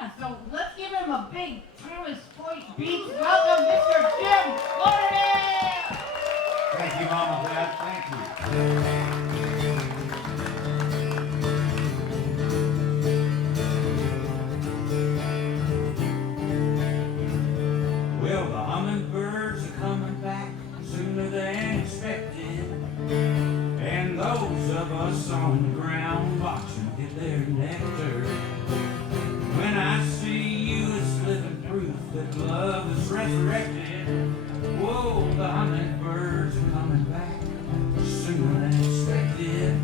Yeah, so let's give him a big Thomas Point Beach welcome, Mr. Jim Lauderdale! Thank you, Mama Beth. Thank you. Well, the hummingbirds are coming back sooner than expected, and those of us on the ground watching get their nectar. When I see you, it's living proof that love is resurrected. Whoa, the hummingbirds are coming back sooner than expected.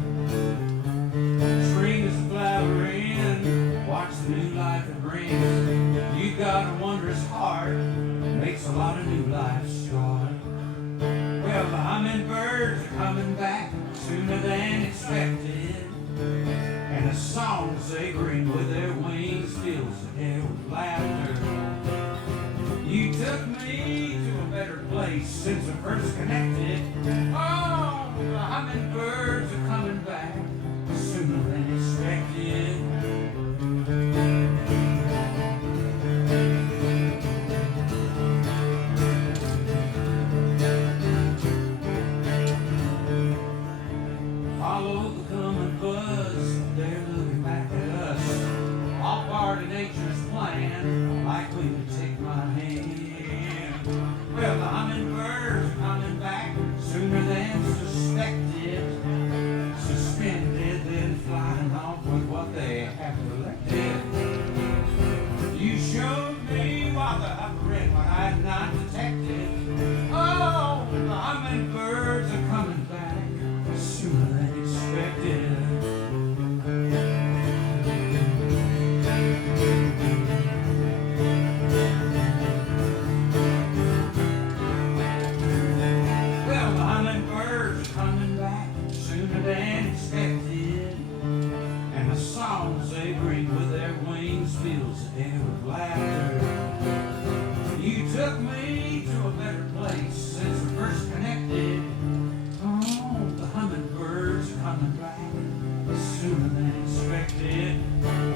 Spring is flowering, watch the new life it brings. You got a wondrous heart, makes a lot of new life start. Well, the hummingbirds are coming back sooner than expected, and the songs they bring with their wings fills the air with laughter. You took me to a better place since I first connected. Oh, the hummingbirds are coming back sooner than expected. Follow the coming buzz, they're looking back at us. All part of nature's plan, like when you take my hand. Well, the hummingbirds are coming back sooner than suspected. Suspended, then flying off with what they have collected. You showed me while the upper red what I had not detected. Oh, the hummingbirds are coming back sooner than expected. Well, the hummingbirds are coming back sooner than expected, and the songs they bring with their wings fills the air with laughter. You took me to a better place since we first connected. Oh, the hummingbirds are coming back sooner than expected.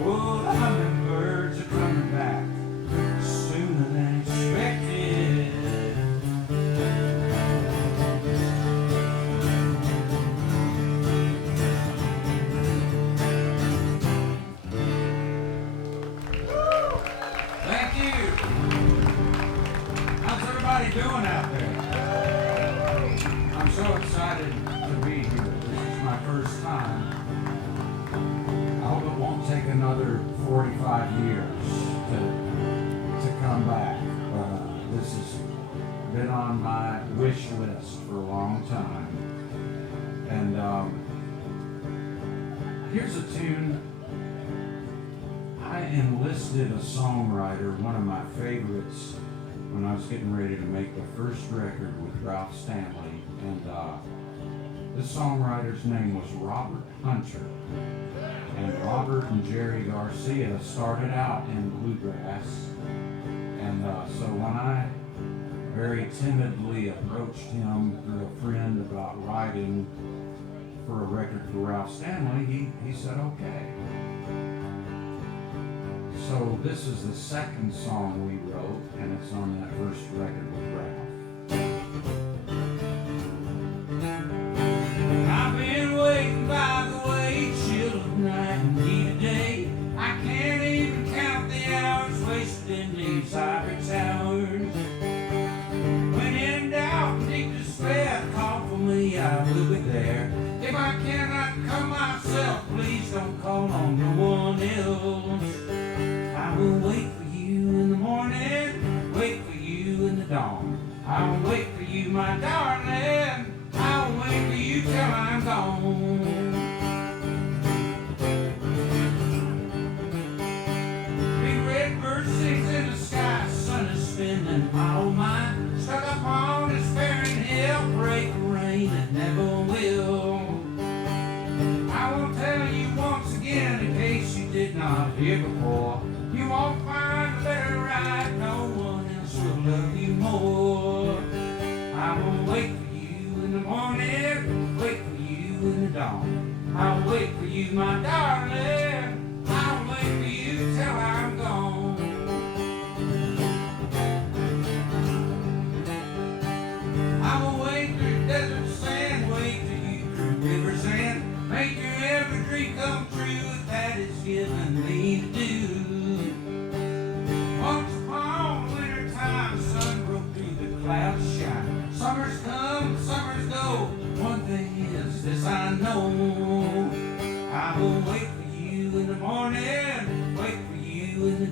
Oh, the hummingbirds are coming back sooner than expected. Thank you. How's everybody doing out there? I'm so excited to be here. This is my first time. I hope it won't take another 45 years to come back. But this has been on my wish list for a long time. And here's a tune. I enlisted a songwriter, one of my favorites, when I was getting ready to make the first record with Ralph Stanley. And this songwriter's name was Robert Hunter. And Robert and Jerry Garcia started out in Bluegrass. And so when I very timidly approached him through a friend about writing for a record for Ralph Stanley, he said okay. So this is the second song we wrote, and it's on that first record with Ralph. I've been waiting by the way, chill of night and heat of day. I can't even count the hours wasted in these ivory towers. When in doubt and deep despair, call for me, I will be there. If I cannot come myself, please don't call on no one else. I will wait for you in the morning, wait for you in the dawn. I will wait for you, my darling, I will wait for you till I'm gone. Big red bird sings in the sky, sun is spinning, oh my. Stuck up on this barren hill, break rain, it never will. I will tell you once again, in case you did not hear before. You won't find a better ride, no one else will love you more. I will wait for you in the morning, wait for you in the dawn. I'll wait for you, my darling, I'll wait for you till I'm gone.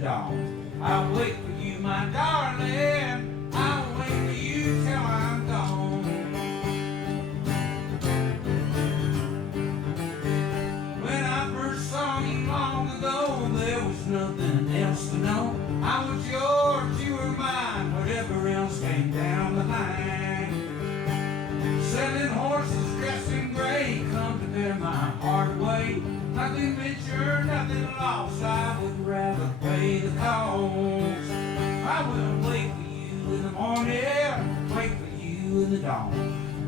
dawn. I'll wait for you, my darling. I'll wait for you till I'm gone. When I first saw you long ago, there was nothing else to know. I was yours, you were mine, whatever else came down the line. Selling horses dressed in gray, come to bear my heart away. Nothing venture, nothing lost, I would rather pay the cost. I will wait for you in the morning, wait for you in the dawn.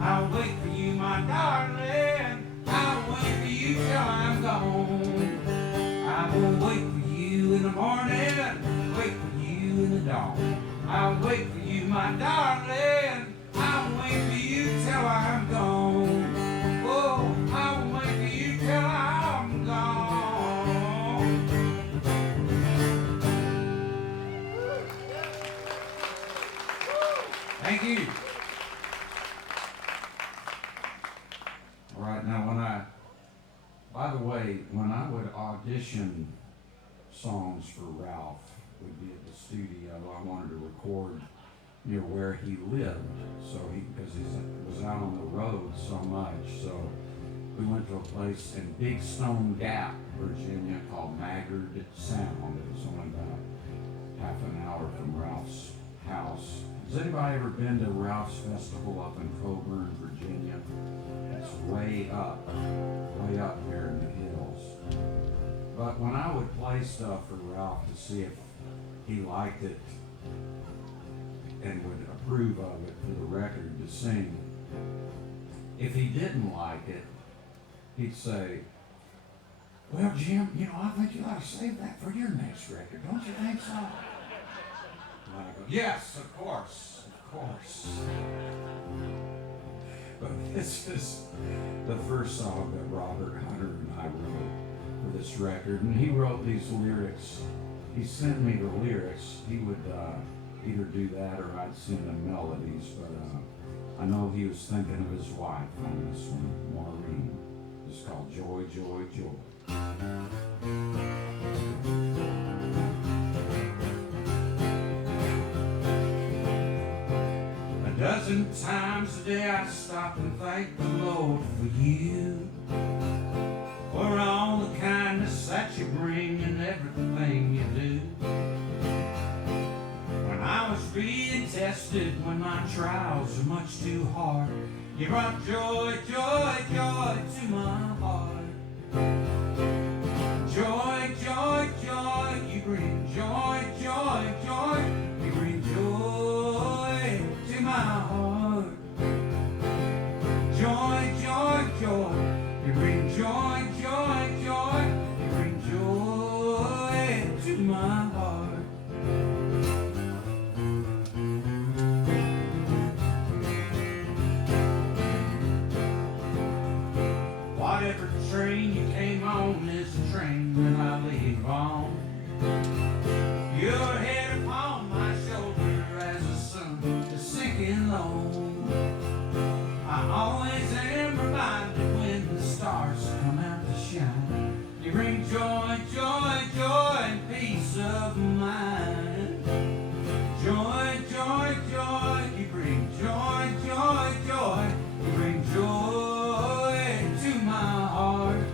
I'll wait for you, my darling, I'll wait for you till I'm gone. I will wait for you in the morning, wait for you in the dawn. I'll wait for you, my darling, I'll wait for you till I'm gone. Oh, I'll wait for you till I'm gone. Thank you. All right, now by the way, when I would audition songs for Ralph, would be at the studio, I wanted to record near where he lived, because he was out on the road so much. So we went to a place in Big Stone Gap, Virginia, called Maggard Sound. It was only about half an hour from Ralph's house. Has anybody ever been to Ralph's Festival up in Coburn, Virginia? It's way up there in the hills. But when I would play stuff for Ralph to see if he liked it and would approve of it for the record to sing, if he didn't like it, he'd say, "Well, Jim, I think you ought to save that for your next record, don't you think so?" And I go, "Yes, of course. But this is the first song that Robert Hunter and I wrote for this record, and he wrote these lyrics. He sent me the lyrics. He would either do that or I'd send him melodies, but I know he was thinking of his wife on this one, Maureen. It's called Joy, Joy, Joy. A dozen times a day I stop and thank the Lord for you, for all the kindness that you bring and everything you do. When I was being tested, when my trials were much too hard, you brought joy, joy, joy to my heart. Joy, joy, joy, you bring joy, joy, joy, you bring joy to my heart. Joy, joy, joy, you bring joy, joy, joy, you bring joy to my heart. Whatever train you came on is the train that I leave on. Your head upon my shoulder as the sun is sinking low. I always am reminded when the stars come out to shine. You bring joy, joy, joy, and peace of mind. Joy, joy, joy, you bring joy, joy, joy, you bring joy to my heart.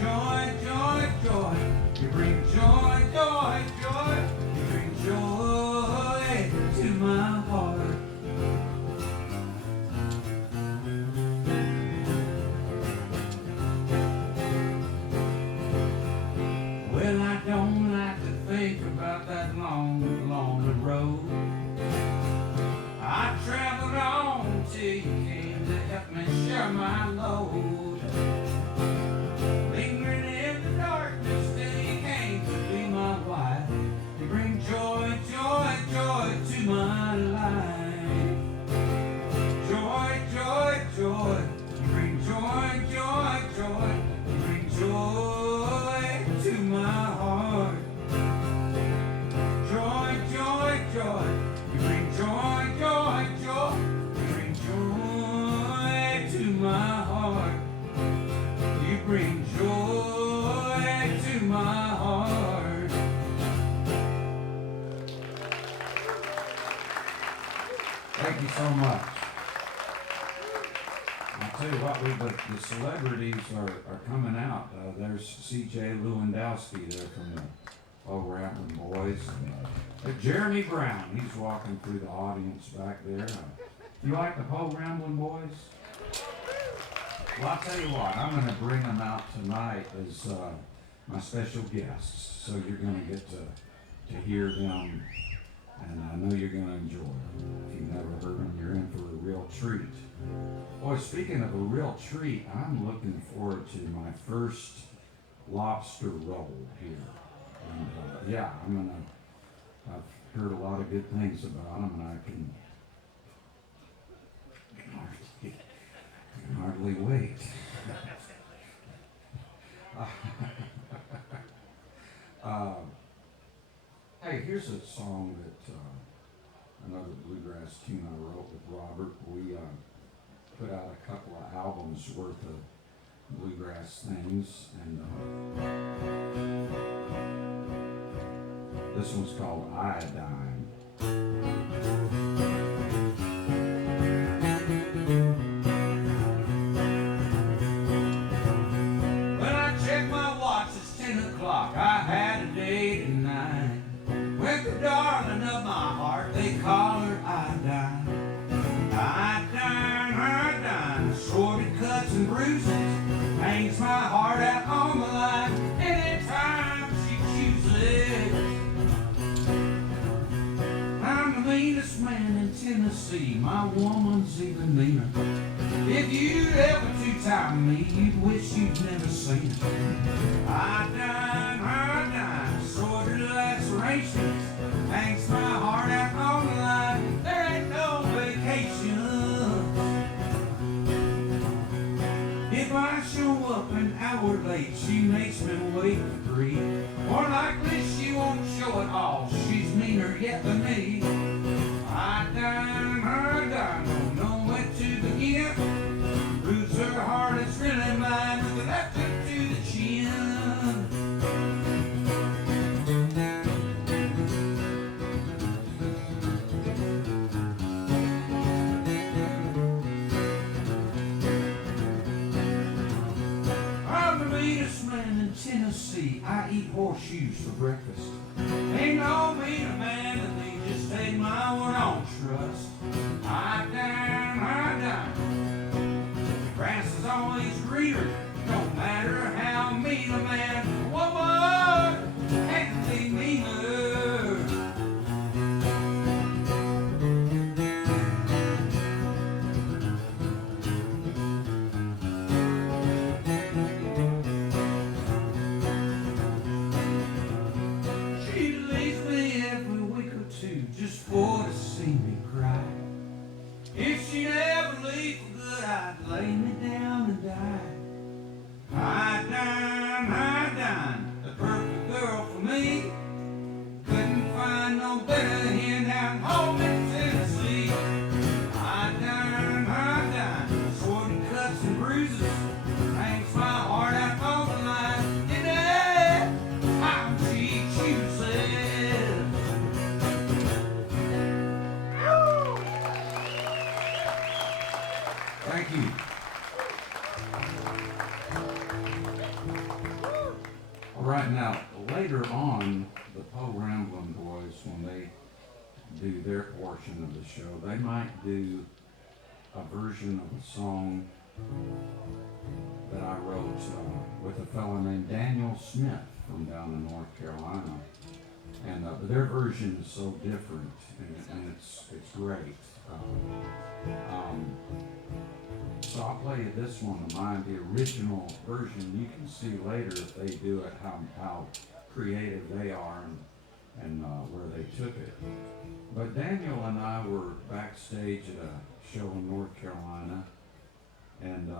Joy, joy, joy, you bring joy, joy, joy, you bring joy to my heart. Well, I don't like to think about that long, long road I traveled on till you came to help me share my load. Lingering in the darkness till you came to be my wife. You bring joy, joy, joy to my life. Joy, joy, joy, you bring joy, joy, joy, you bring joy to my heart. Joy, joy, joy, you bring joy, joy, joy, you bring joy to my heart. so much. I'll tell you what, the celebrities are coming out. There's C.J. Lewandowski there from the Old Rambling Boys. And, Jeremy Brown, he's walking through the audience back there. You like the Old Rambling Boys? Well, I'll tell you what, I'm going to bring them out tonight as my special guests. So you're going to get to hear them, and I know you're going to enjoy them. If you've never heard them, you're in for a real treat. Boy, speaking of a real treat, I'm looking forward to my first lobster roll here. And yeah, I've heard a lot of good things about them, and I can hardly wait. Hey, here's a song that another bluegrass tune I wrote with Robert. We put out a couple of albums worth of bluegrass things, and this one's called Iodine. When I check my watch, it's 10 o'clock. I had a day tonight with the darling of my heart. They call her Iodine. Iodine, Iodine, assorted cuts and bruises, hangs my heart out on the line anytime she chooses. I'm the meanest man in Tennessee, my woman's even meaner. If you'd ever two-time me, you'd wish you'd never seen it. Iodine, Iodine, assorted lacerations, hangs my heart out on the line. There ain't no vacation. If I show up an hour late, she makes me wait for 3. More likely she won't show at all. She's meaner yet than me. Iodine, Iodine, don't know where to begin. Roots her heart, it's really mine, with the left up to the chin. I'm the meanest man in Tennessee. I eat horseshoes for breakfast. Ain't no meaner man than me. Just take my word on trust. Iodine, Iodine. Grass is always greener. Don't matter how mean a man, woman can be meaner. She leaves me every week or two just for to see me cry. If she'd ever leave for good, I'd lay me down and die. Iodine, Iodine, the perfect girl for me. Couldn't find no better hen down home in Tennessee. Iodine, Iodine, assorted cuts and bruises, hangs my heart out on the line. Anytime she chooses. Thank you. All right, now, later on, the Poe Ramblin' Boys, when they do their portion of the show, they might do a version of a song that I wrote with a fellow named Daniel Smith from down in North Carolina. And their version is so different, and it's great. So I'll play you this one of mine, the original version. You can see later if they do it, how creative they are and where they took it. But Daniel and I were backstage at a show in North Carolina, and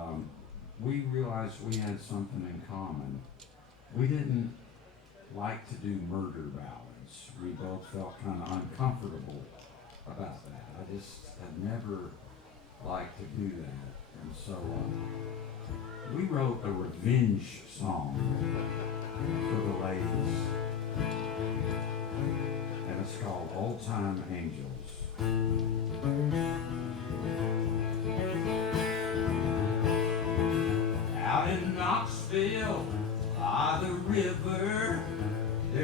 we realized we had something in common. We didn't like to do murder ballads. We both felt kind of uncomfortable about that. I just had never liked to do that. And so we wrote a revenge song for the ladies. And it's called Old Time Angels.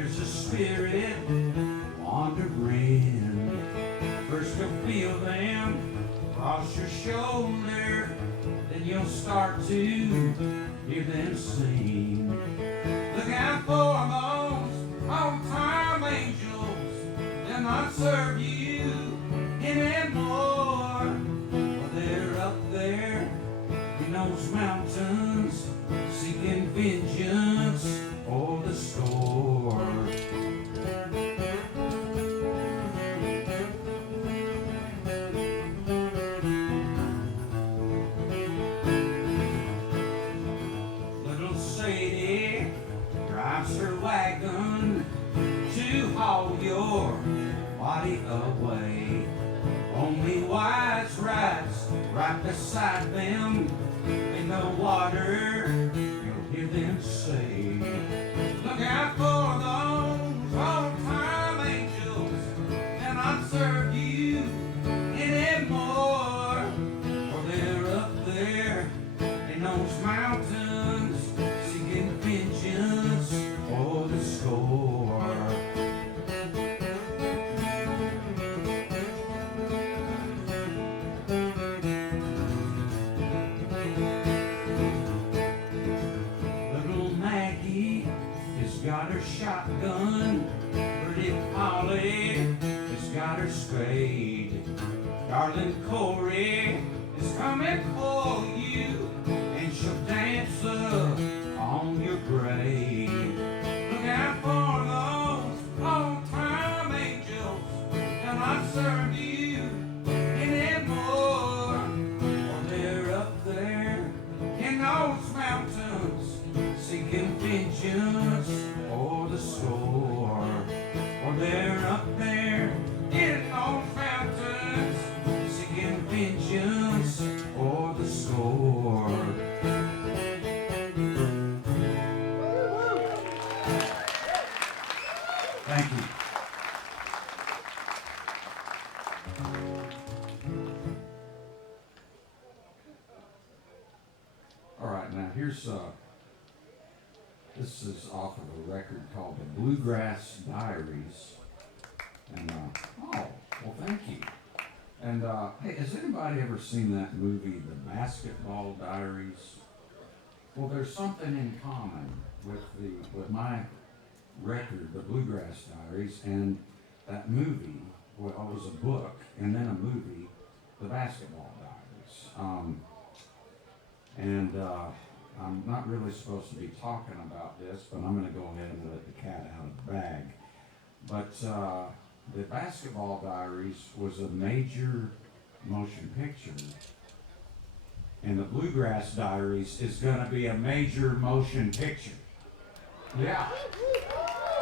there's a spirit wandering. First you'll feel them cross your shoulder, then you'll start to hear them sing. Look out for those old-time angels, they'll not serve you anymore. Well, they're up there in those mountains, seeking vengeance for the score. Little Sadie drives her wagon to haul your body away. Only wise rides right beside them in the water. You'll hear them say, look out for those old-time angels, and I'll serve you anymore. For they're up there in those mountains, seeking vengeance for the score. Got her shotgun, pretty Polly has got her spade. Darling Corey is coming for you, and she'll dance up on your grave. Look out for those old-time angels, and I'll serve you anymore. Well, they're up there in those mountains, seeking vengeance for the score. Or they're up there in those mountains, seeking vengeance for the score. Thank you. All right, now here's this is off of a record called the Bluegrass Diaries. And, oh, well, thank you. And, hey, has anybody ever seen that movie, The Basketball Diaries? Well, there's something in common with my record, The Bluegrass Diaries, and that movie. Well, it was a book and then a movie, The Basketball Diaries. I'm not really supposed to be talking about this, but I'm going to go ahead and let the cat out of the bag. But the Basketball Diaries was a major motion picture, and the Bluegrass Diaries is going to be a major motion picture. Yeah.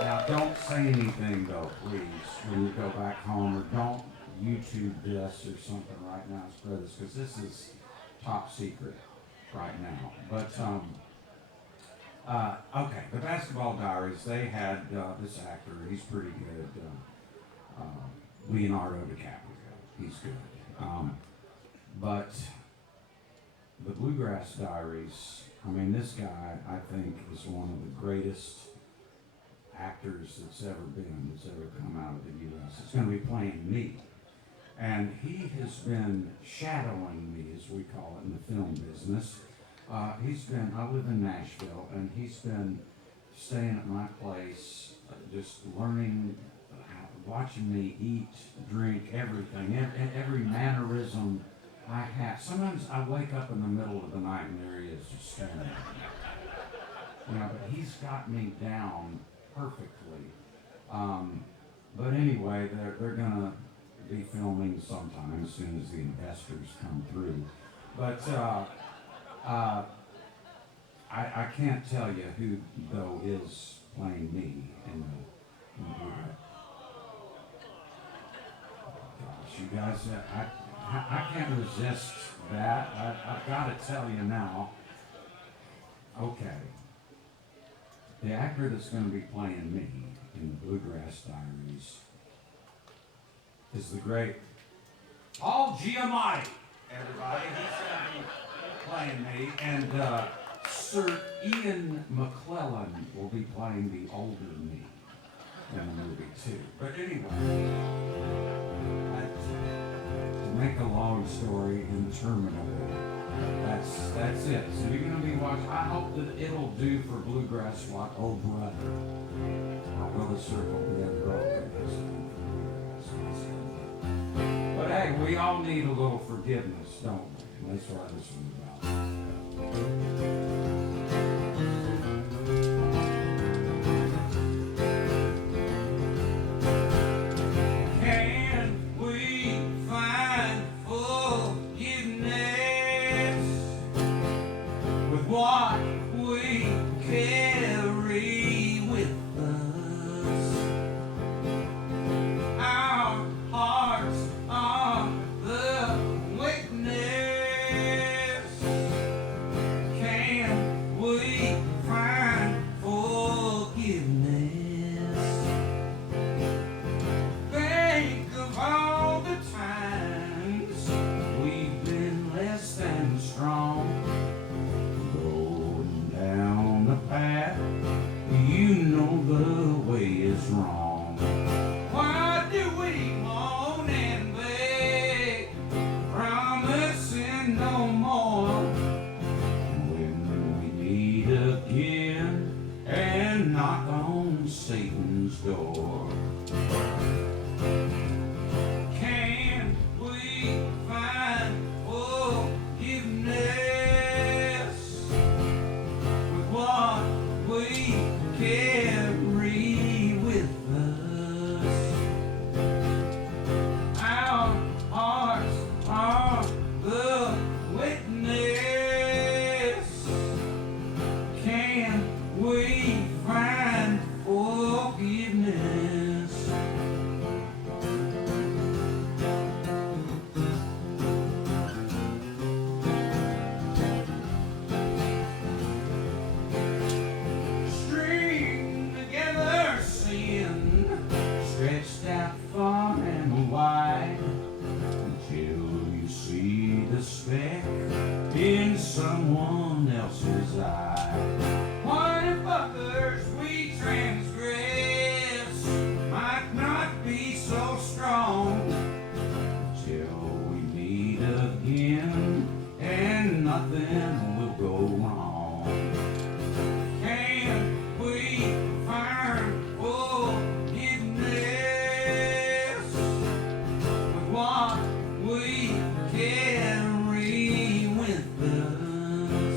Now, don't say anything, though, please, when you go back home, or don't YouTube this or something right now, spread this, because this is top secret right now. But, okay, the Basketball Diaries, they had this actor, he's pretty good, Leonardo DiCaprio, he's good. But the Bluegrass Diaries, I mean, this guy, I think, is one of the greatest actors that's ever come out of the U.S. It's going to be playing me. And he has been shadowing me, as we call it in the film business. I live in Nashville, and he's been staying at my place, just learning, watching me eat, drink, everything, and every mannerism I have. Sometimes I wake up in the middle of the night and there he is just standing there. You know, but he's got me down perfectly. But anyway, they're gonna be filming sometime as soon as the investors come through. But I can't tell you who though is playing me in the movie. Gosh, you guys, I can't resist that. I've got to tell you now. Okay. The actor that's going to be playing me in the Bluegrass Diaries is the great Paul Giamatti. Everybody, he's going to be playing me, and Sir Ian McClellan will be playing the older me. in the movie too. But anyway, to make a long story interminable, that's it. So you're gonna be watching. I hope that it'll do for Bluegrass what Oh Brother, or Will the Circle Be Unbroken has done for Bluegrass. But hey, we all need a little forgiveness, don't we? And that's what this is about. What we carry with us, our hearts are the witness. Can we find forgiveness? Think of all the times we've been less than strong. You know the way is wrong. Why do we moan and beg, promising no more, when we meet again and knock on Satan's door? Can we find forgiveness with what we carry with us? Our hearts are the witness. Can we find forgiveness? Stretched out far and wide until you see the speck in someone else's eye. What if others we transgress might not be so strong until we meet again and nothing will go wrong? Can we find what we carry with us?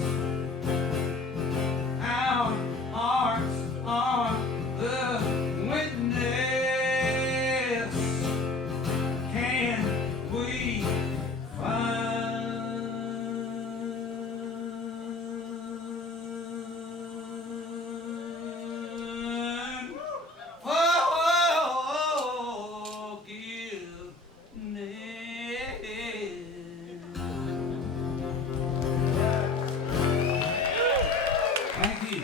Our hearts are the witness. Can we find Thank you.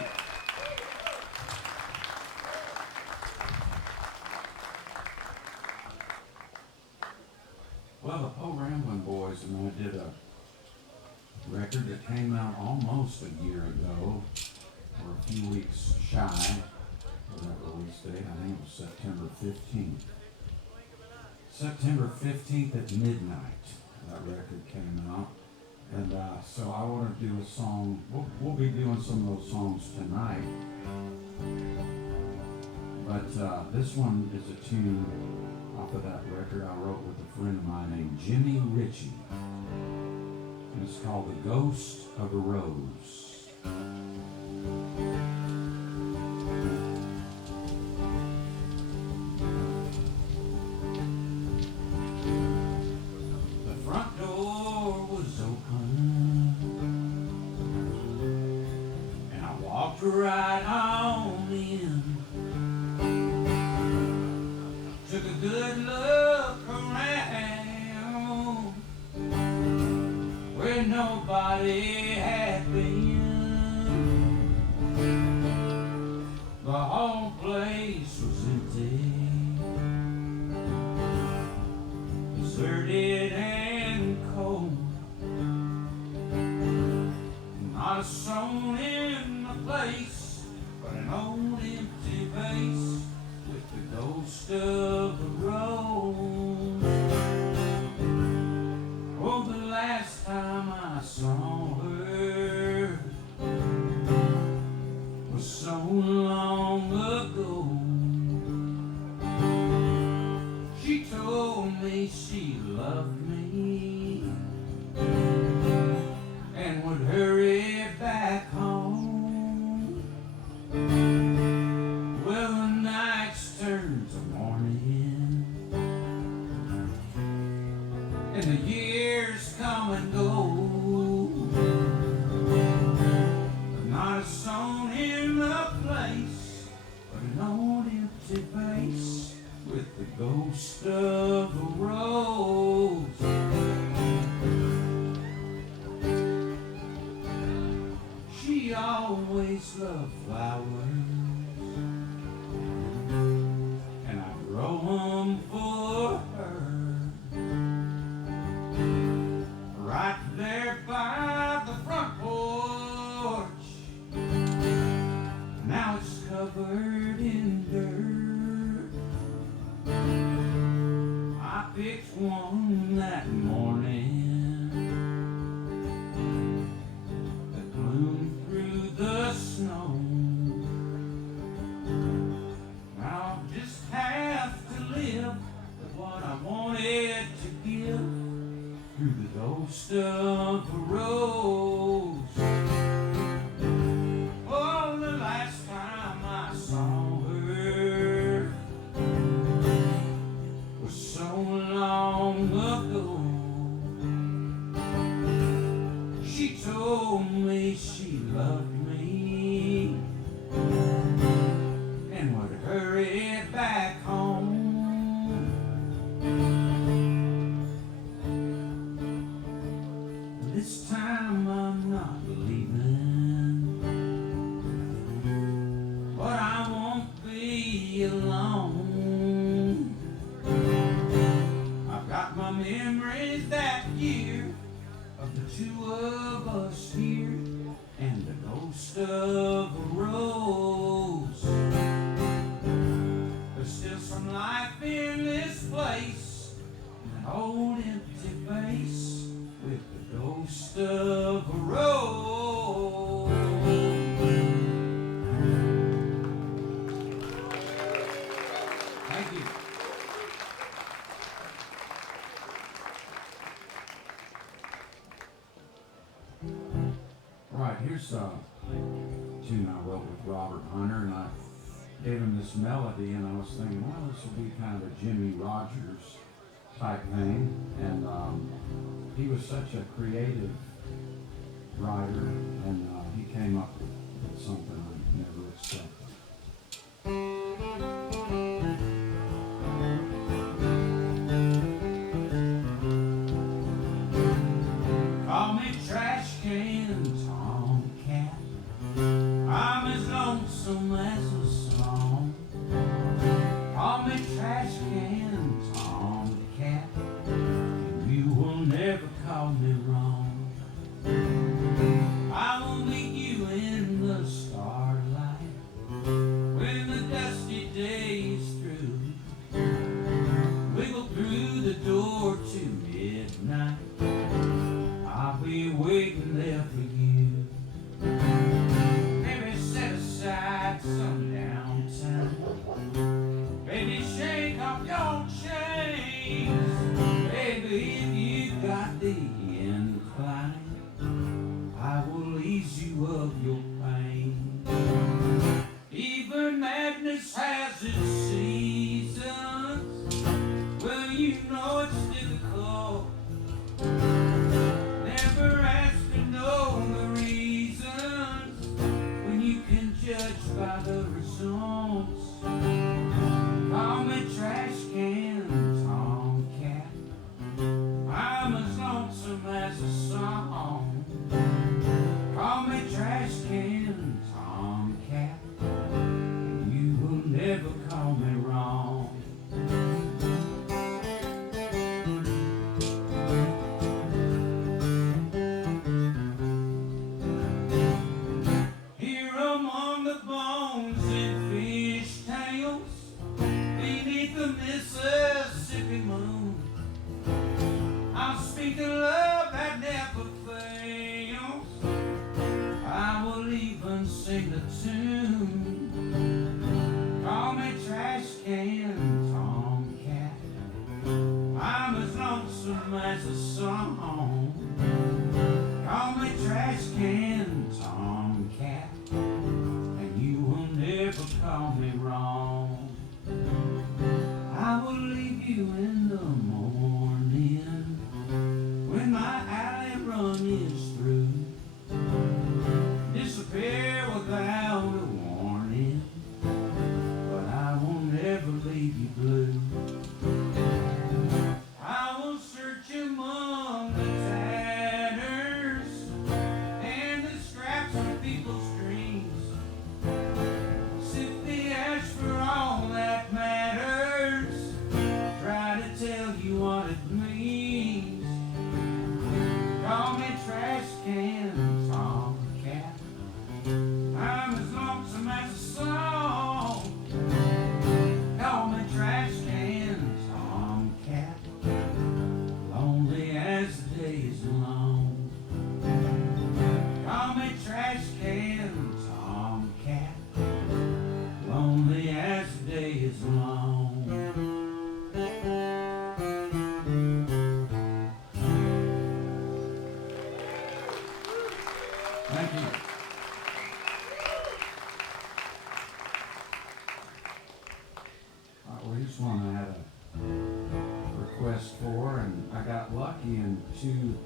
Well, the Po Ramblin' Boys and I did a record that came out almost a year ago, or a few weeks shy of that release date. I think it was September 15th. September 15th at midnight, that record came out. And so I want to do a song. We'll be doing some of those songs tonight. But this one is a tune off of that record I wrote with a friend of mine named Jimmy Ritchie. And it's called The Ghost of a Rose. The front door was open and I walked right on in. Took a good look around where nobody had been. ghost of a rose. Oh, the last time I saw her was so long ago. She told me she loved me and would hurry back home. Well, the nights turned to morning and the years come and go, but not a song in the place, but an old empty vase with the ghost of a rose. She always loved flowers, and I grow them for her. Right there by the front porch, now it's covered in dirt. I picked one that morning that bloomed through the snow. I'll just have to live with what I wanted to give through the ghost of a rose. Oh, the last time I saw her was so long ago. She told me she loved me and would hurry back home. This time I'm not leaving, but I won't be alone. I've got my memories that year of the two of us here and the ghost of a rose. There's still some life in this place, in that old empty vase with the ghost of a rose. Thank you. All right, here's a tune I wrote with Robert Hunter, and I gave him this melody, and I was thinking, well, this would be kind of a Jimmy Rogers type thing, and he was such a creative writer, and he came up with something I never expected. Call me trash can tomcat, I'm as lonesome as a song. Call me trash can tomcat, you will never call me wrong. I will meet you in the starlight when the dusty day is through. We go through the door to midnight, I'll be waiting there for you. Baby, set aside some downtime. Baby, shake off your chains. Baby, if you got the incline, I will ease you of your pain. Even madness has its seasons. Well, you know it's difficult. Never ask to know the reasons when you can judge by the results. Call me trash can tomcat, I'm as lonesome as a song. Call me trash can tomcat, you will never call me wrong. Here among the bones and fish tails, beneath beneath the Mississippi moon. I'll speak of love that never fails. I will even sing the tune. Call me trash can tomcat. I'm as lonesome as a song. Call me trash can tomcat, and you will never call me wrong. I will leave you in the morning when my alley run is through. Disappear without a warning, but I will never leave you blue. I will search among the tatters and the scraps of people's dreams. Sift the ash for all that matters. Try to tell you what it means. Call me trash can tomcat. I'm as lonesome as a song. Call me trash can tomcat. Lonely as the day is long. Call me trash can tomcat. Lonely as the day is long. Thank you. Well, here's one I had a request for, and I got lucky, and two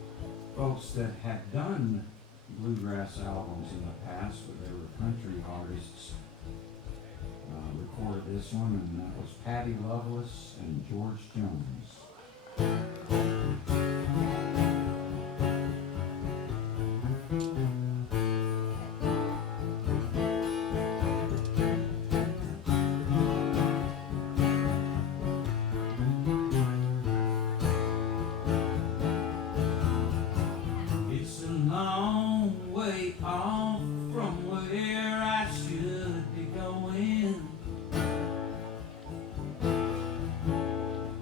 folks that had done bluegrass albums in the past, but they were country artists, recorded this one, and that was Patty Loveless and George Jones. It's a long way off from where I should be going,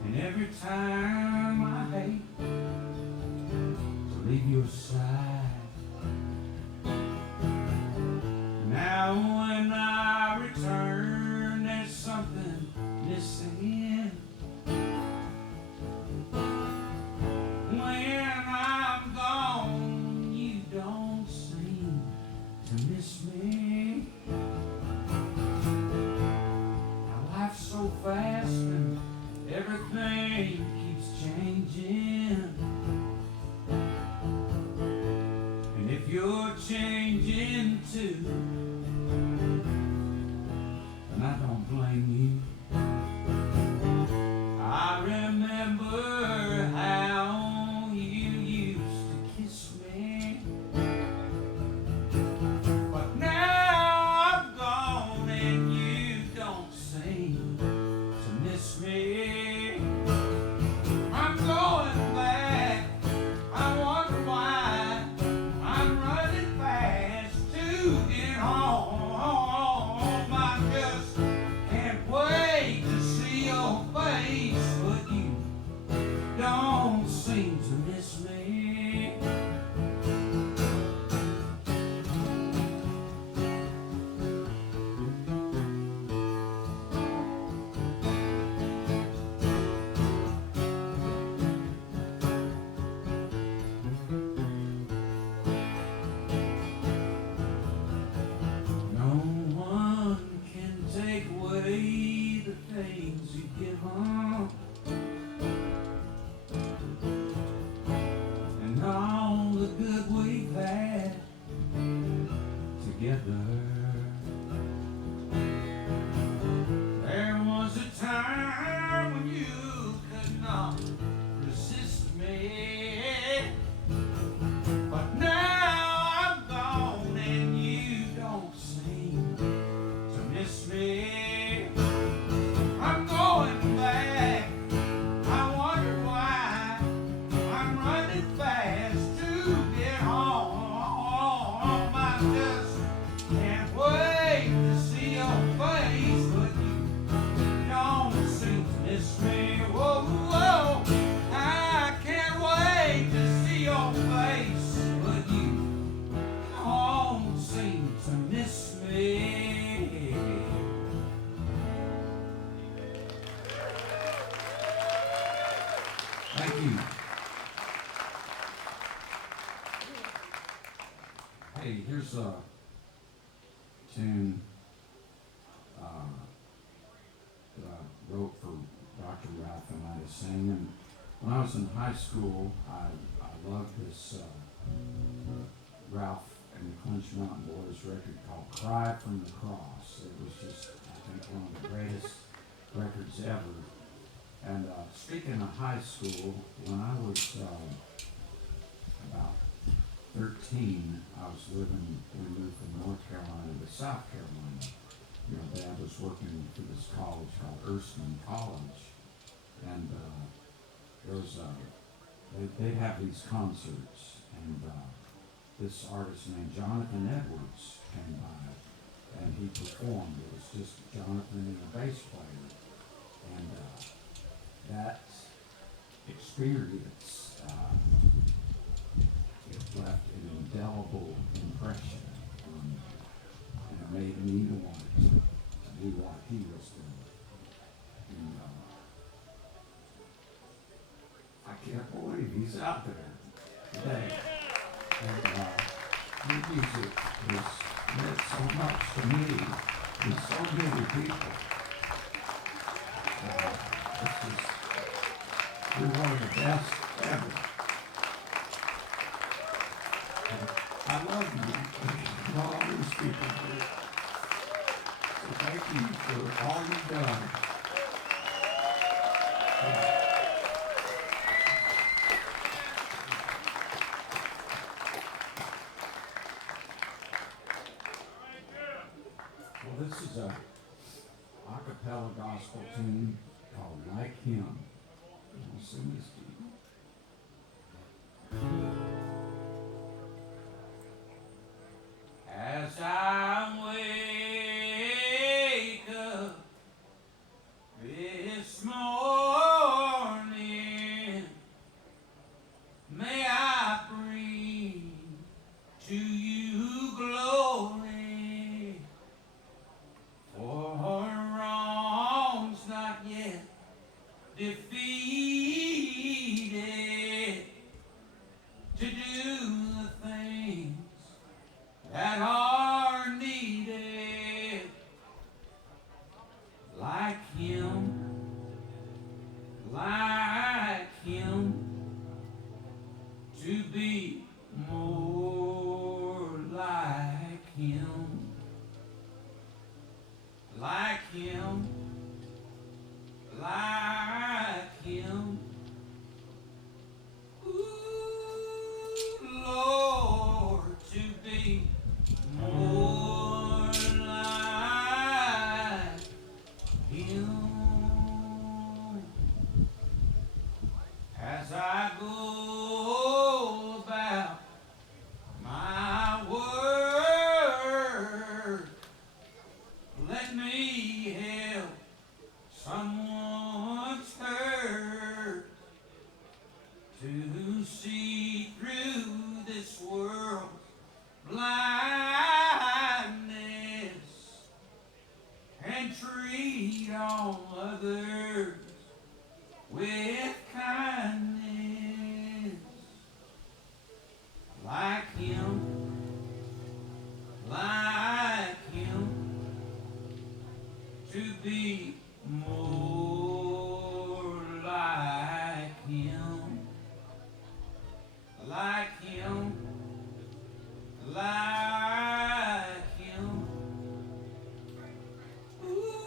and every time I hate to leave your side. Now when I return, there's something missing. When I'm gone, you don't seem to miss me. Now life's so fast and everything keeps changing. And if you're changing too, then I don't blame you. I remember how you used to kiss me, but now I'm gone and you don't seem to miss me. I'm going back, I wonder why I'm running fast to get home. I just can't wait to see your face, but you don't seem to miss me. Thank you. Hey, here's a tune that I wrote for Dr. Ralph and I to sing. And when I was in high school, I loved this Ralph and the Clinch Mountain Boys record called Cry from the Cross. It was just, I think, one of the greatest records ever. And speaking of high school, when I was about 13, we moved from North Carolina to South Carolina. You know, Dad was working for this college called Erskine College, and they'd have these concerts, and this artist named Jonathan Edwards came by, and he performed. It was just Jonathan and a bass player, and that experience it left an indelible impression on me, and it made me want to do what he was doing. And I can't believe he's out there today. And your music has meant so much to me and so many people. You're one of the best ever. I love you, and all these people do. So thank you for all you've done. Well, this is a a cappella gospel tune called Like Him. I'll sing this to you. As I wake up this morning, may I bring to you glory, for wrongs not yet defeated, to do the things that are needed, like him, to be more like him, like him, like him. Ooh, Lord, to be more like him. As I go about my work, let me help someone's hurt, to see through this world's blindness and treat all others with kindness, like him, to be more like him, like him, like him. Ooh,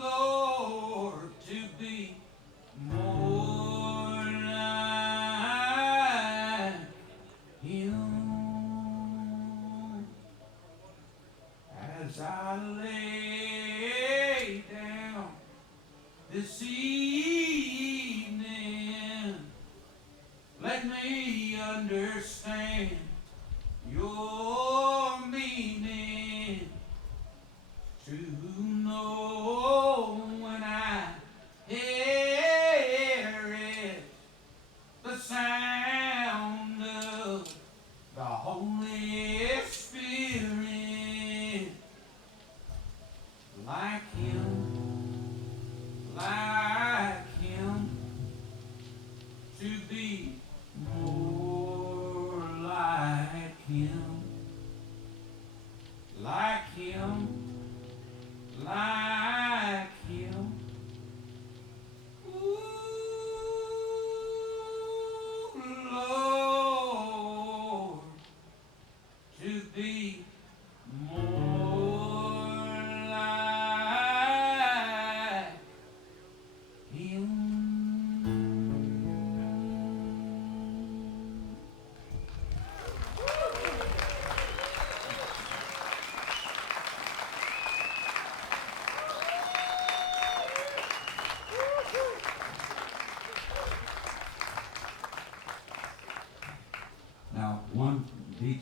Lord, to be more like him. As I lay down this evening, let me understand your meaning, to know when I hear it, the sound of the Holy Spirit, like him, like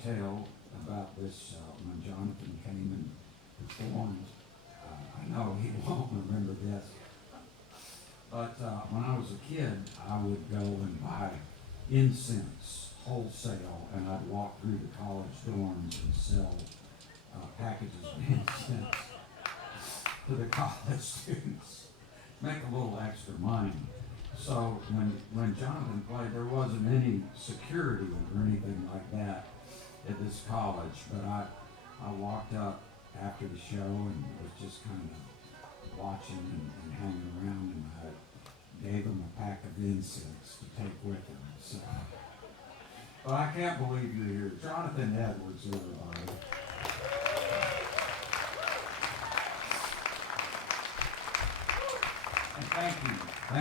detail about this when Jonathan came and performed. I know he won't remember this, but when I was a kid, I would go and buy incense wholesale, and I'd walk through the college dorms and sell packages of incense to the college students, make a little extra money. So when Jonathan played, there wasn't any security or anything like that at this college, but I walked up after the show and was just kind of watching and hanging around, and I gave him a pack of incense to take with him. So, but I can't believe you're here. Jonathan Edwards, everybody. And thank you. I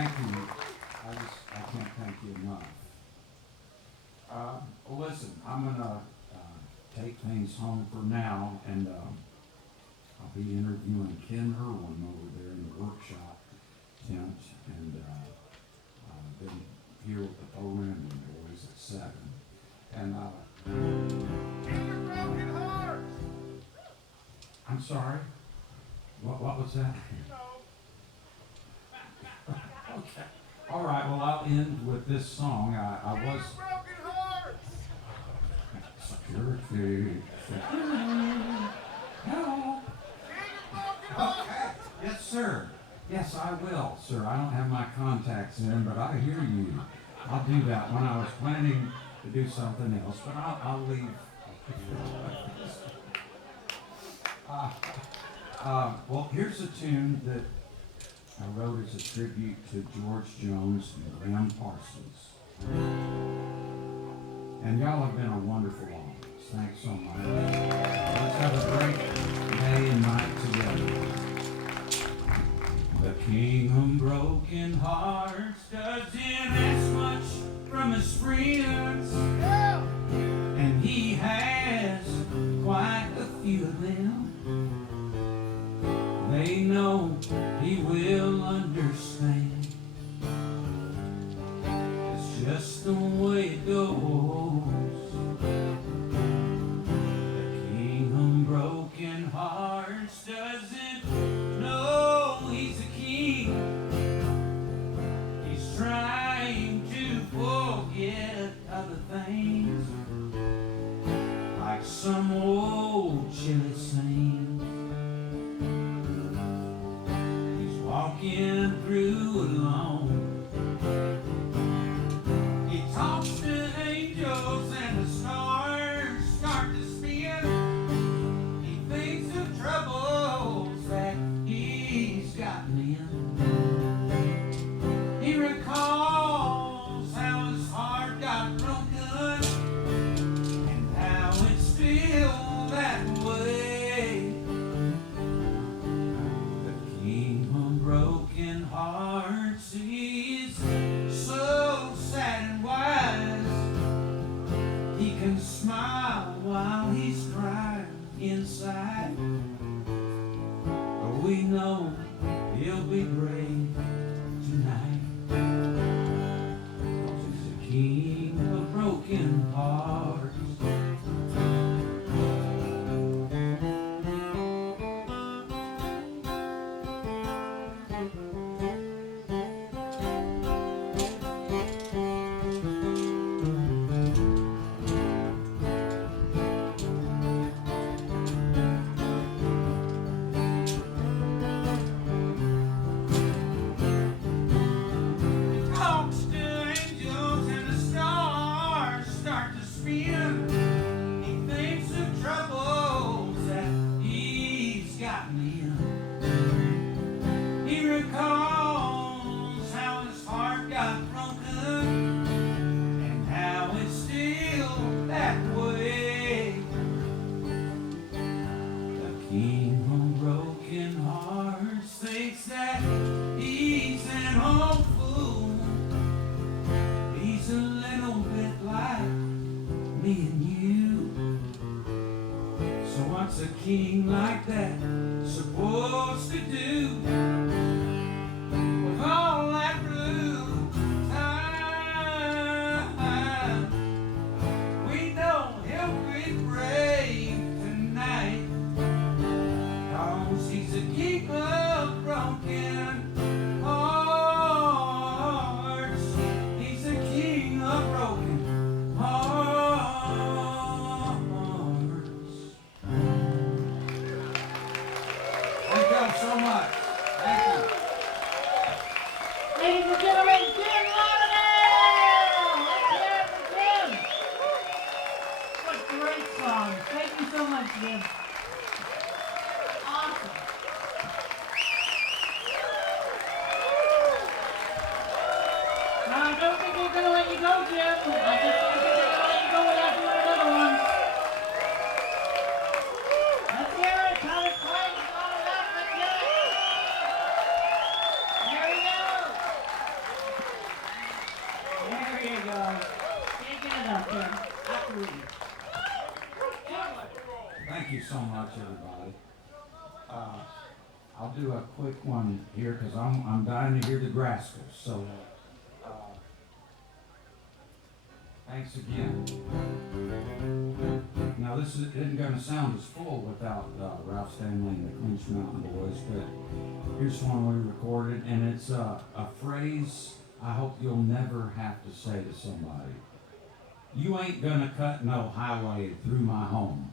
can't thank you enough. Well, listen, I'm gonna take things home for now, and I'll be interviewing Ken Irwin over there in the workshop tent, and then here with the programming boys at 7. And Broken hearts. I'm sorry. What was that? Okay. All right. Well, I'll end with this song. I was. Broken hearts. Security. Hello. Okay. Yes, sir. Yes, I will, sir. I don't have my contacts in, but I hear you. I'll do that when I was planning to do something else, but I'll leave. Well, here's a tune that I wrote as a tribute to George Jones and Graham Parsons. And y'all have been a wonderful audience. Thanks so much. Let's have a great day and night together. The king of broken hearts doesn't ask much from his friends, and he has quite a few of them. They know he will understand. It's just the way it goes. The king of broken hearts doesn't know he's a king. He's trying to forget other things, like some old chili saints. He's walking through alone. He talks to angels and the stars start to spin. He thinks of troubles that he's gotten in. He recalls how his heart got broken and how it's still that way. The king of broken hearts, he's so sad and wise. He can smile while he's crying inside. But we know he'll be brave tonight. 'Cause he's the king of broken hearts. Talks to angels and the stars start to spin. He thinks of troubles that he's gotten in. He recalls how his heart got broken and how it's still that way. The king of broken hearts thinks that he's an old fool. He's a little bit like me and you. So what's a king like that supposed to do with all that blue time? We know he'll be Jim. I just let you go without doing another one. Let's hear it. Tell us quiet. It's all enough. Let's hear it. There we go. There you go. Can't get enough, Jim. Absolutely. Thank you so much, everybody. I'll do a quick one here because I'm dying to hear the Graskers. So, thanks again. Now, this isn't going to sound as full without Ralph Stanley and the Clinch Mountain Boys, but here's one we recorded, and it's a phrase I hope you'll never have to say to somebody. You ain't gonna cut no highway through my home.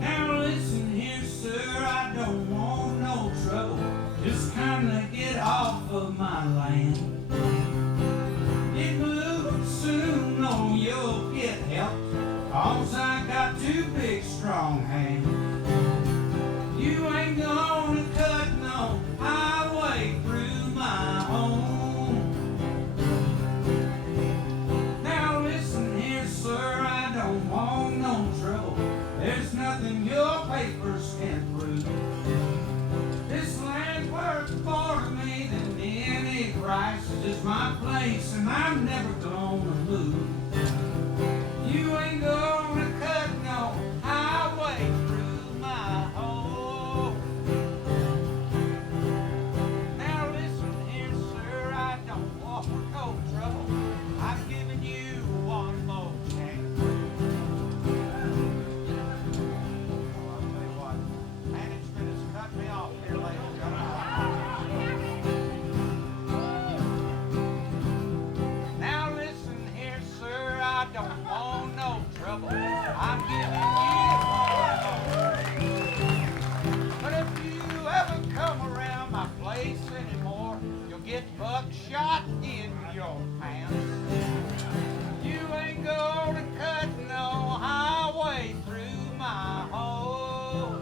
Now listen here, sir, I don't want no trouble. Just kinda get off of my land. Get moving soon, no, you'll get help. 'Cause I got two big strong hands. You ain't gonna cut no highway through my home. Now listen here, sir, I don't want no trouble. There's nothing your papers can prove. This land's worth more to me than any price. This is my place and I'm never gonna move. You ain't gonna cut no highway through my home. Now listen here, sir, I don't want no trouble. I'm giving you one more chance. Oh, I'll tell you what, management has cut me off here, ladies and gentlemen. Now listen here, sir, I don't want no trouble. I'm giving you one more. But if you ever come around my place anymore, you'll get buckshot in your pants. You ain't gonna cut no highway through my home.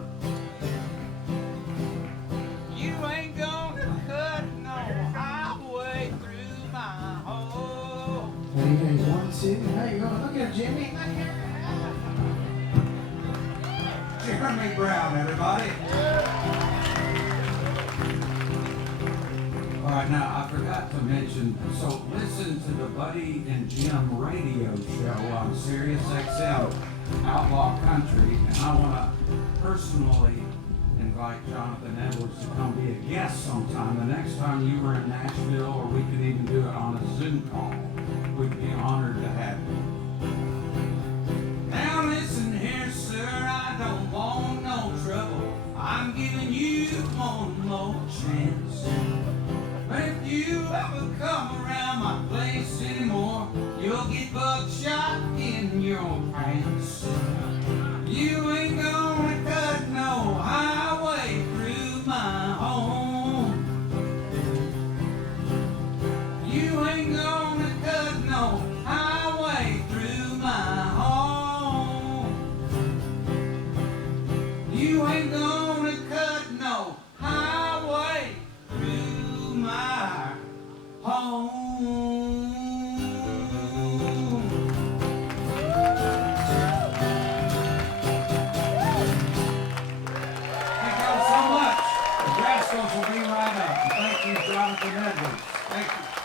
You ain't gonna cut no highway through my home. Hey, 1, 2, how you going? Look at Jimmy. Jeremy Brown, everybody. All right, now I forgot to mention, so listen to the Buddy and Jim radio show on Sirius XM Outlaw Country, and I want to personally invite Jonathan Edwards to come be a guest sometime. The next time you were in Nashville, or we could even do it on a Zoom call, we'd be honored to have you. Now listen here, sir, I don't want no trouble. I'm giving you one more chance. But if you ever come around my place anymore, you'll get buckshot in your pants. You ain't gonna cut no highway through my home. You ain't gonna cut no highway through my home. You ain't gonna cut no highway through my home. Thank y'all so much. The Graskers will be right up. And thank you, Jonathan Edwards. Thank you.